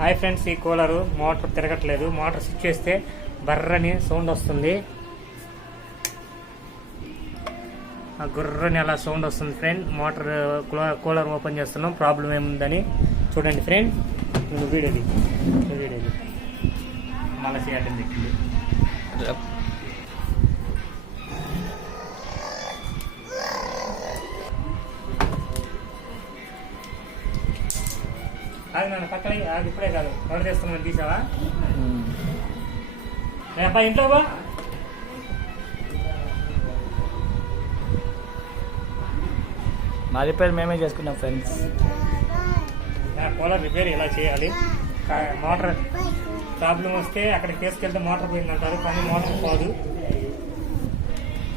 Hi friends, ఈ cooler motor తిరగట్లేదు. Motor switch చేస్తే బర్రని sound వస్తుంది. ఆ గుర్రని అలా సౌండ్ వస్తుంది ఫ్రెండ్. మోటార్ కూలర్ ఓపెన్ చేస్తున్నాం, ప్రాబ్లం ఏముందని చూడండి ఫ్రెండ్. వీడియోది మళ్ళీ చేయడం పెట్టింది. అది నన్ను పక్కన అది ఇప్పుడే కాదు ఎవరు చేస్తున్నాను తీసావా అబ్బా ఇంట్లో బా. మా రిపేర్ మేమే చేసుకున్నాం ఫ్రెండ్స్. కూలర్ రిపేర్ ఇలా చేయాలి. మోటార్ ప్రాబ్లం వస్తే అక్కడికి తీసుకెళ్తే మోటార్ పోయిందంటారు, కానీ మోటార్ పోదు.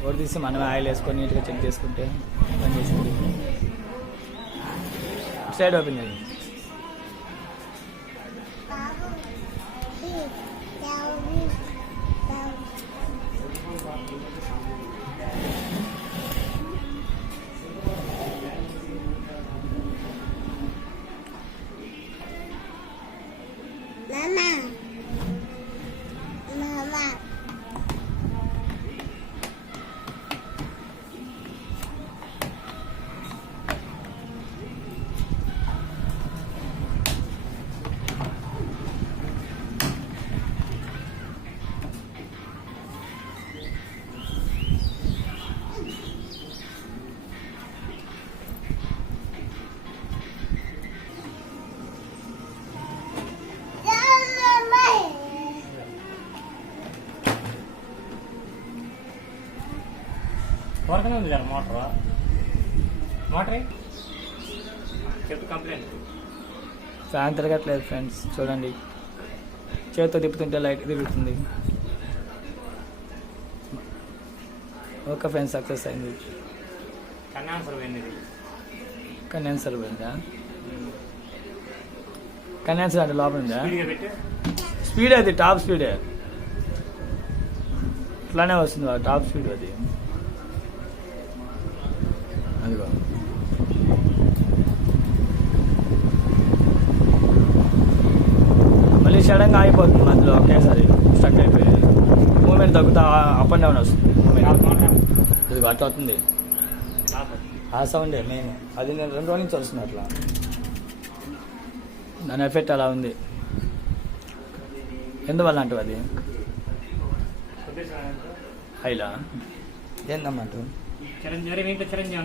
ఓడి తీసి మనమే ఆయిల్ వేసుకొని నీట్గా చెక్ చేసుకుంటే పని చేసింది. సైడ్ ఓపెన్ చేయండి. త్వరగానే ఉంది కదా మోటరే చెప్పు కంప్లైంట్. ఫ్యాన్ తిరగట్లేదు ఫ్రెండ్స్, చూడండి. చేతితో తిప్పుతుంటే లైట్ తిరుగుతుంది. ఓకే ఫ్రెండ్స్, సక్సెస్ అయింది. కండెన్సర్ పోయిందా? కండెన్సర్ అంటే లోపల ఉందా? స్పీడ్ అది టాప్ స్పీడే, ఇట్లానే వస్తుంది టాప్ స్పీడ్. అది అదిగో మళ్ళీ సడన్గా ఆగిపోతుంది మధ్యలో, ఒకేసారి స్టక్ అయిపోయి మూమెంట్ తగ్గుతా అప్ అండ్ డౌన్ వస్తుంది. ఇది అట్లా అవుతుంది. ఆ సౌండే మెయిన్. అది నేను 2 రోజుల నుంచి వస్తుంది అట్లా. దాని ఎఫెక్ట్ అలా ఉంది. ఎందువల్ల అంటూ అది హైలా ఏందమ్మంటూ చిరంజీవి చిరంజీవి